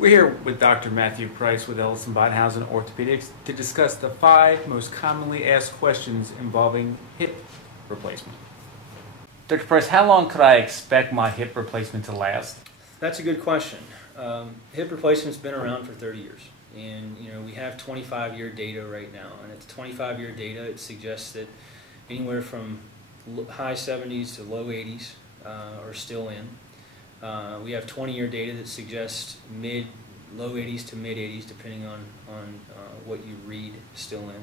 We're here with Dr. Matthew Price with Ellison Bodenhausen Orthopedics to discuss the 5 most commonly asked questions involving hip replacement. Dr. Price, how long could I expect my hip replacement to last? That's a good question. Hip replacement's been around for 30 years, and we have 25-year data right now, and it's 25-year data. It suggests that anywhere from high 70s to low 80s are still in. We have 20-year data that suggests low 80s to mid 80s, depending on what you read, still in.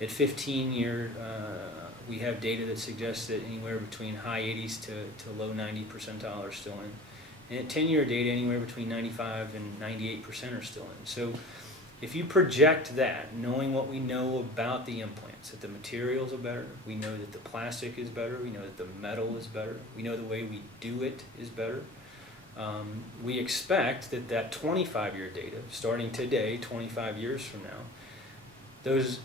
At 15-year, we have data that suggests that anywhere between high 80s to low 90 percentile are still in. And at 10-year data, anywhere between 95 and 98% are still in. So if you project that, knowing what we know about the implants, that the materials are better, we know that the plastic is better, we know that the metal is better, we know the way we do it is better, we expect that 25-year data, starting today, 25 years from now, those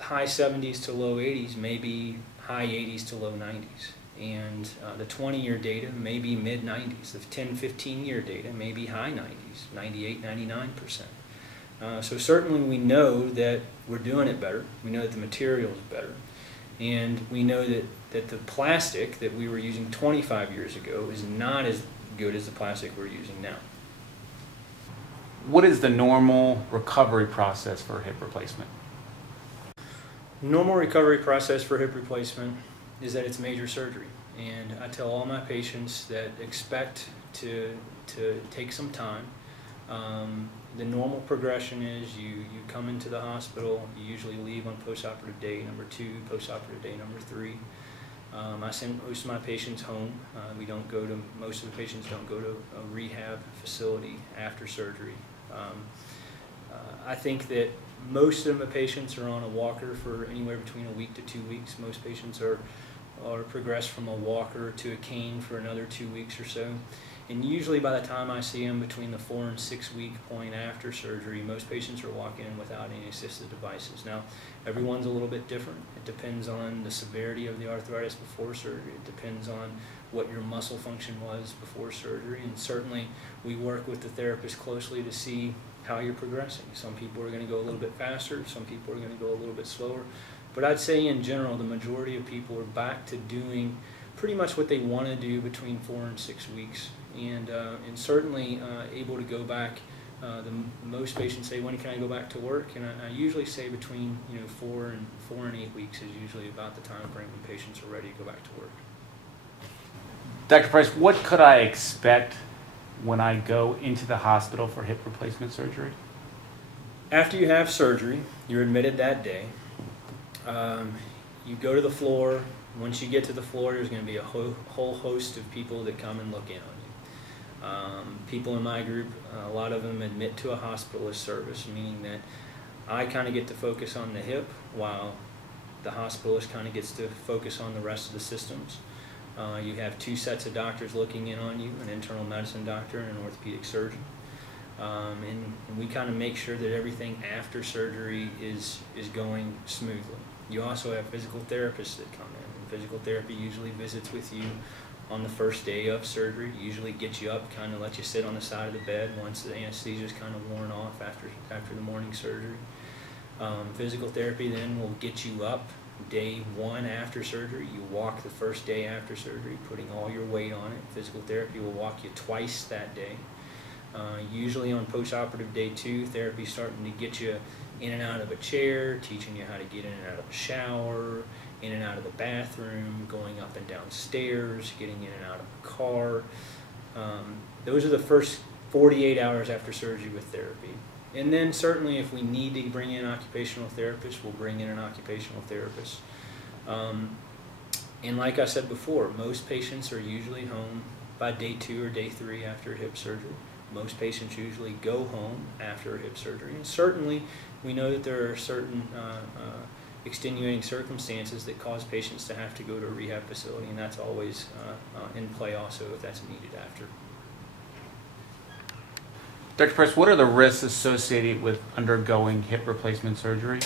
high 70s to low 80s may be high 80s to low 90s. And the 20-year data may be mid 90s. The 10-15-year data may be high 90s, 98, 99%. So certainly we know that we're doing it better. We know that the material is better. And we know that the plastic that we were using 25 years ago is not as good as the plastic we're using now. What is the normal recovery process for hip replacement? Normal recovery process for hip replacement is that it's major surgery. And I tell all my patients that expect to take some time. The normal progression is you come into the hospital, you usually leave on postoperative day number 2, postoperative day number 3. I send most of my patients home. Most of the patients don't go to a rehab facility after surgery. I think that most of the patients are on a walker for anywhere between a week to 2 weeks. Most patients are progressed from a walker to a cane for another 2 weeks or so. And usually by the time I see them between the 4 and 6 week point after surgery, most patients are walking in without any assisted devices. Now, everyone's a little bit different. It depends on the severity of the arthritis before surgery. It depends on what your muscle function was before surgery. And certainly we work with the therapist closely to see how you're progressing. Some people are going to go a little bit faster. Some people are going to go a little bit slower. But I'd say in general, the majority of people are back to doing pretty much what they want to do between 4 and 6 weeks, and certainly able to go back. Most patients say, when can I go back to work? And I usually say between 4 and 8 weeks is usually about the time frame when patients are ready to go back to work. Dr. Price, what could I expect when I go into the hospital for hip replacement surgery? After you have surgery, you're admitted that day. You go to the floor. Once you get to the floor, there's going to be a whole host of people that come and look in on you. People in my group, a lot of them admit to a hospitalist service, meaning that I kind of get to focus on the hip while the hospitalist kind of gets to focus on the rest of the systems. You have 2 sets of doctors looking in on you, an internal medicine doctor and an orthopedic surgeon. And we kind of make sure that everything after surgery is going smoothly. You also have physical therapists that come in. Physical therapy usually visits with you on the first day of surgery, usually gets you up, kind of let you sit on the side of the bed once the anesthesia is kind of worn off after the morning surgery. Physical therapy then will get you up day 1 after surgery. You walk the first day after surgery, putting all your weight on it. Physical therapy will walk you twice that day. Usually on postoperative day 2, therapy is starting to get you in and out of a chair, teaching you how to get in and out of a shower, in and out of the bathroom, going up and down stairs, getting in and out of a car. Those are the first 48 hours after surgery with therapy. And then certainly if we need to bring in occupational therapists, we'll bring in an occupational therapist. And like I said before, most patients are usually home by day 2 or day 3 after hip surgery. Most patients usually go home after hip surgery. And certainly we know that there are certain extenuating circumstances that cause patients to have to go to a rehab facility, and that's always in play also if that's needed after. Dr. Price, what are the risks associated with undergoing hip replacement surgery?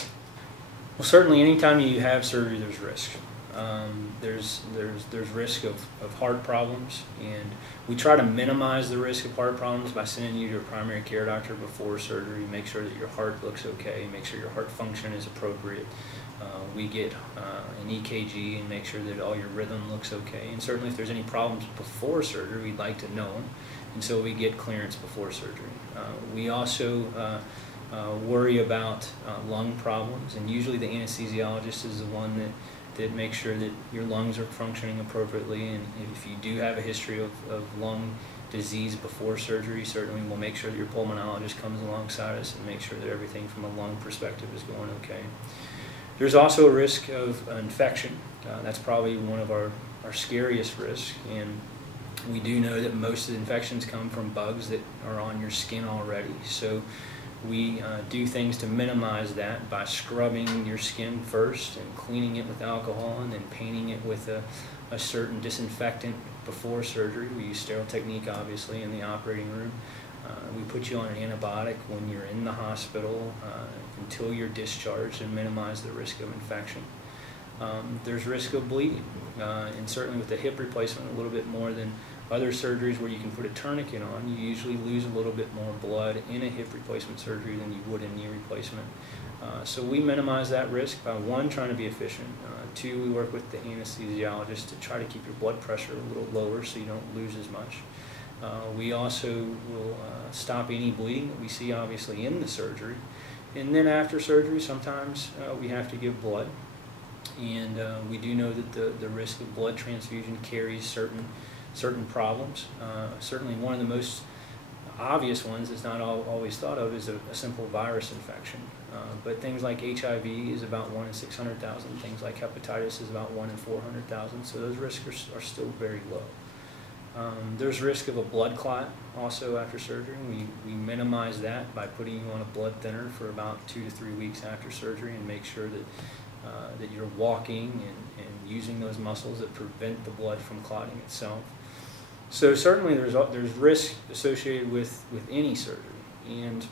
Well, certainly anytime you have surgery, there's risk. There's risk of heart problems, and we try to minimize the risk of heart problems by sending you to a primary care doctor before surgery. Make sure that your heart looks okay, make sure your heart function is appropriate. We get an EKG and make sure that all your rhythm looks okay. And certainly if there's any problems before surgery, we'd like to know them, and so we get clearance before surgery. We also worry about lung problems, and usually the anesthesiologist is the one that makes sure that your lungs are functioning appropriately. And if you do have a history of lung disease before surgery, certainly we'll make sure that your pulmonologist comes alongside us and make sure that everything from a lung perspective is going okay. There's also a risk of infection. That's probably one of our scariest risks, and we do know that most of the infections come from bugs that are on your skin already. So we do things to minimize that by scrubbing your skin first and cleaning it with alcohol, and then painting it with a certain disinfectant before surgery. We use sterile technique, obviously, in the operating room. We put you on an antibiotic when you're in the hospital until you're discharged, and minimize the risk of infection. There's risk of bleeding, and certainly with the hip replacement, a little bit more than other surgeries where you can put a tourniquet on. You usually lose a little bit more blood in a hip replacement surgery than you would in knee replacement. So we minimize that risk by, one, trying to be efficient. Two, we work with the anesthesiologist to try to keep your blood pressure a little lower so you don't lose as much. We also will stop any bleeding that we see, obviously, in the surgery. And then after surgery, sometimes we have to give blood. And we do know that the risk of blood transfusion carries certain problems. Certainly one of the most obvious ones that's not always thought of is a simple virus infection. But things like HIV is about 1 in 600,000. Things like hepatitis is about 1 in 400,000. So those risks are still very low. There's risk of a blood clot also after surgery. We minimize that by putting you on a blood thinner for about 2 to 3 weeks after surgery, and make sure that you're walking and using those muscles that prevent the blood from clotting itself. So certainly there's risk associated with any surgery, and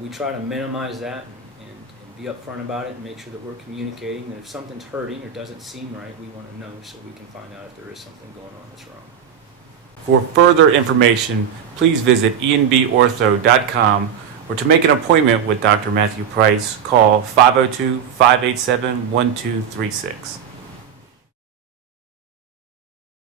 we try to minimize that and be upfront about it, and make sure that we're communicating that if something's hurting or doesn't seem right, we want to know so we can find out if there is something going on that's wrong. For further information, please visit enbortho.com, or to make an appointment with Dr. Matthew Price, call 502-587-1236.